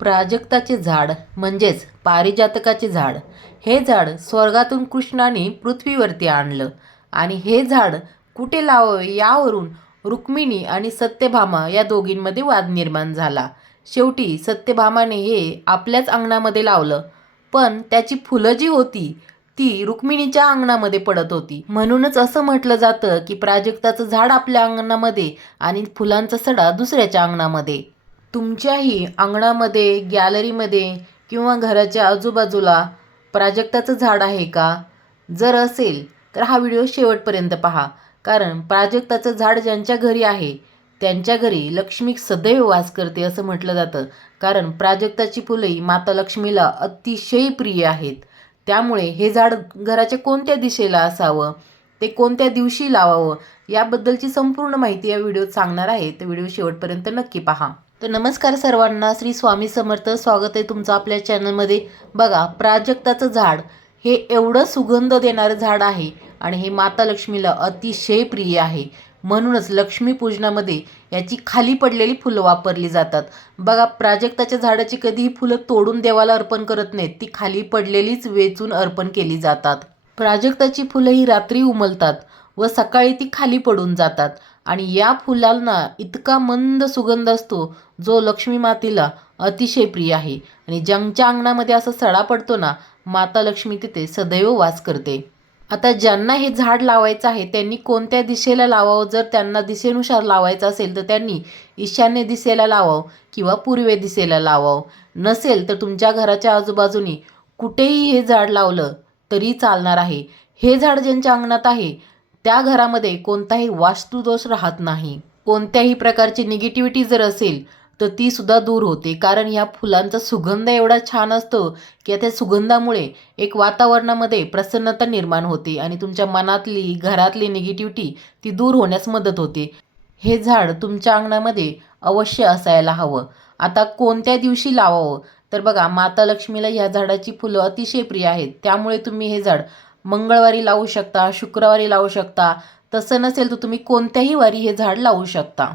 प्राजक्ताचे झाड म्हणजेच पारिजातकाचे झाड हे झाड स्वर्गातून कृष्णाने पृथ्वीवरती आणलं आणि हे झाड कुठे लावावे यावरून रुक्मिणी आणि सत्यभामा या दोघींमध्ये वाद निर्माण झाला. शेवटी सत्यभामाने हे आपल्याच अंगणामध्ये लावलं, पण त्याची फुलं जी होती ती रुक्मिणीच्या अंगणामध्ये पडत होती. म्हणूनच असं म्हटलं जातं की प्राजक्ताचं झाड आपल्या अंगणामध्ये आणि फुलांचा सडा दुसऱ्याच्या अंगणामध्ये. तुमच्याही अंगणामध्ये, गॅलरीमध्ये किंवा घराच्या आजूबाजूला प्राजक्ताचं झाड आहे का? जर असेल तर हा व्हिडिओ शेवटपर्यंत पहा, कारण प्राजक्ताचं झाड ज्यांच्या घरी आहे त्यांच्या घरी लक्ष्मी सदैव वास करते असं म्हटलं जातं. कारण प्राजक्ताची फुलंही माता लक्ष्मीला अतिशय प्रिय आहेत. त्यामुळे हे झाड घराच्या कोणत्या दिशेला असावं, ते कोणत्या दिवशी लावावं याबद्दलची संपूर्ण माहिती या व्हिडिओत सांगणार आहे, तर व्हिडिओ शेवटपर्यंत नक्की पहा. तर नमस्कार सर्वांना, श्री स्वामी समर्थ. स्वागत आहे तुमचं आपल्या चॅनलमध्ये. बघा, प्राजक्ताचं झाड हे एवढं सुगंध देणारं झाड आहे आणि हे माता लक्ष्मीला अतिशय प्रिय आहे. म्हणूनच लक्ष्मीपूजनामध्ये याची खाली पडलेली फुलं वापरली जातात. बघा, प्राजक्ताच्या झाडाची कधीही फुलं तोडून देवाला अर्पण करत नाहीत, ती खाली पडलेलीच वेचून अर्पण केली जातात. प्राजक्ताची फुलं ही रात्री उमलतात व सकाळी ती खाली पडून जातात आणि या फुलांना इतका मंद सुगंध असतो जो लक्ष्मी मातेला अतिशय प्रिय आहे. आणि ज्यांच्या अंगणामध्ये असा सडा पडतो ना, माता लक्ष्मी तिथे सदैव वास करते. आता ज्यांना हे झाड लावायचं आहे त्यांनी कोणत्या दिशेला लावावं? जर त्यांना दिशेनुसार लावायचं असेल तर त्यांनी ईशान्य दिशेला लावावं किंवा पूर्व दिशेला लावावं. नसेल तर तुमच्या घराच्या आजूबाजूनी कुठेही हे झाड लावलं तरी चालणार आहे. हे झाड ज्यांच्या अंगणात आहे त्या घरामध्ये कोणताही वास्तुदोष राहत नाही. कोणत्याही प्रकारची निगेटिव्हिटी जर असेल तर ती सुद्धा दूर होते, कारण ह्या फुलांचा सुगंध एवढा छान असतो की त्या सुगंधामुळे एक वातावरणामध्ये प्रसन्नता निर्माण होते आणि तुमच्या मनातली, घरातली निगेटिव्हिटी ती दूर होण्यास मदत होते. हे झाड तुमच्या अंगणामध्ये अवश्य असायला हवं. आता कोणत्या दिवशी लावावं? तर बघा, माता लक्ष्मीला ह्या झाडाची फुलं अतिशय प्रिय आहेत. त्यामुळे तुम्ही हे झाड मंगळवारी लावू शकता, शुक्रवारी लावू शकता. तसं नसेल तर तुम्ही कोणत्याही वारी हे झाड लावू शकता.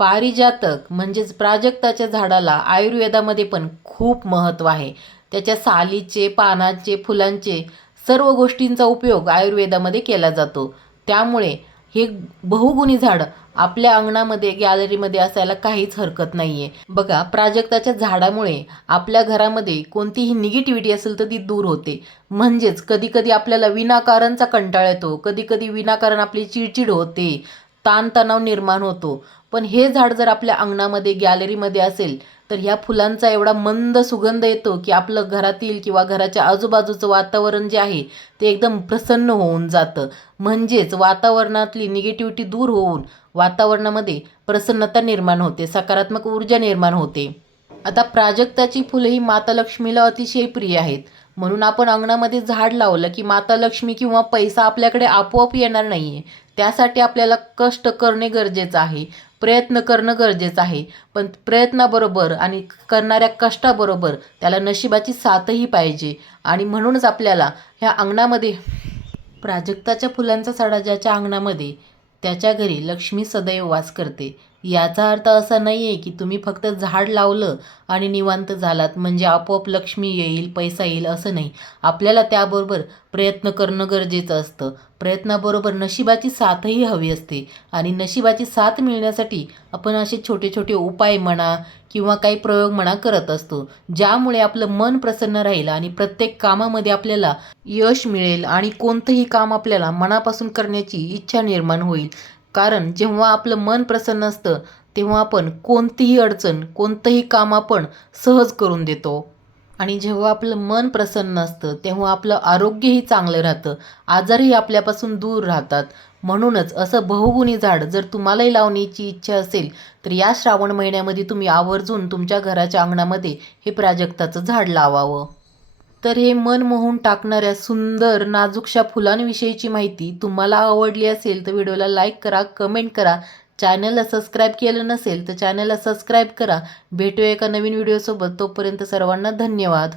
पारिजातक म्हणजेच प्राजक्ताच्या झाडाला आयुर्वेदामध्ये पण खूप महत्त्व आहे. त्याच्या सालीचे, पानांचे, फुलांचे सर्व गोष्टींचा उपयोग आयुर्वेदामध्ये केला जातो. त्यामुळे हे बहुगुणी झाड आपल्या अंगणामध्ये, गॅलरीमध्ये असायला काहीच हरकत नाही आहे. बघा, प्राजक्ताच्या झाडामुळे आपल्या घरामध्ये कोणतीही निगेटिव्हिटी असेल तर ती दूर होते. म्हणजेच कधीकधी आपल्याला विनाकारणचा कंटाळा येतो, कधीकधी विनाकारण आपली चिडचिड होते, ताणतणाव निर्माण होतो. पण हे झाड जर आपल्या अंगणामध्ये, गॅलरीमध्ये असेल तर ह्या फुलांचा एवढा मंद सुगंध येतो की आपलं घरातील किंवा घराच्या आजूबाजूचं वातावरण जे आहे ते एकदम प्रसन्न होऊन जातं. म्हणजेच वातावरणातली निगेटिव्हिटी दूर होऊन वातावरणामध्ये प्रसन्नता निर्माण होते, सकारात्मक ऊर्जा निर्माण होते. आता प्राजक्ताची फुलं ही माता लक्ष्मीला अतिशय प्रिय आहेत. म्हणून आपण अंगणामध्ये झाड लावलं की माता लक्ष्मी किंवा पैसा आपल्याकडे आपोआप येणार नाही आहे. त्यासाठी आपल्याला कष्ट करणे गरजेचं आहे, प्रयत्न करणं गरजेचं आहे. पण प्रयत्नाबरोबर आणि करणाऱ्या कष्टाबरोबर त्याला नशिबाची साथही पाहिजे. आणि म्हणूनच आपल्याला ह्या अंगणामध्ये प्राजक्ताच्या फुलांचा सडा ज्याच्या अंगणामध्ये त्याच्या घरी लक्ष्मी सदैव वास करते. याचा अर्थ असा नाही आहे की तुम्ही फक्त झाड लावलं आणि निवांत झालात म्हणजे आपोआप लक्ष्मी येईल, पैसा येईल, असं नाही. आपल्याला त्याबरोबर प्रयत्न करणं गरजेचं असतं. प्रयत्नाबरोबर नशिबाची साथही हवी असते आणि नशिबाची साथ मिळण्यासाठी आपण असे छोटे छोटे उपाय म्हणा किंवा काही प्रयोग म्हणा करत असतो, ज्यामुळे आपलं मन प्रसन्न राहील आणि प्रत्येक कामामध्ये आपल्याला यश मिळेल आणि कोणतंही काम आपल्याला मनापासून करण्याची इच्छा निर्माण होईल. कारण जेव्हा आपलं मन प्रसन्न असतं तेव्हा आपण कोणतीही अडचण, कोणतंही काम आपण सहज करून देतो. आणि जेव्हा आपलं मन प्रसन्न असतं तेव्हा आपलं आरोग्यही चांगलं राहतं, आजारही आपल्यापासून दूर राहतात. म्हणूनच असं बहुगुणी झाड जर तुम्हालाही लावण्याची इच्छा असेल तर या श्रावण महिन्यामध्ये तुम्ही आवर्जून तुमच्या घराच्या अंगणामध्ये हे प्राजक्ताचं झाड लावावं. तर हे मन मोहून टाकणाऱ्या सुंदर नाजूकशा फुलांविषयीची माहिती तुम्हाला आवडली असेल तर व्हिडिओला लाईक करा, कमेंट करा. चॅनलला सबस्क्राईब केलं नसेल तर चॅनलला सबस्क्राईब करा. भेटूया एका नवीन व्हिडिओसोबत. तोपर्यंत सर्वांना धन्यवाद.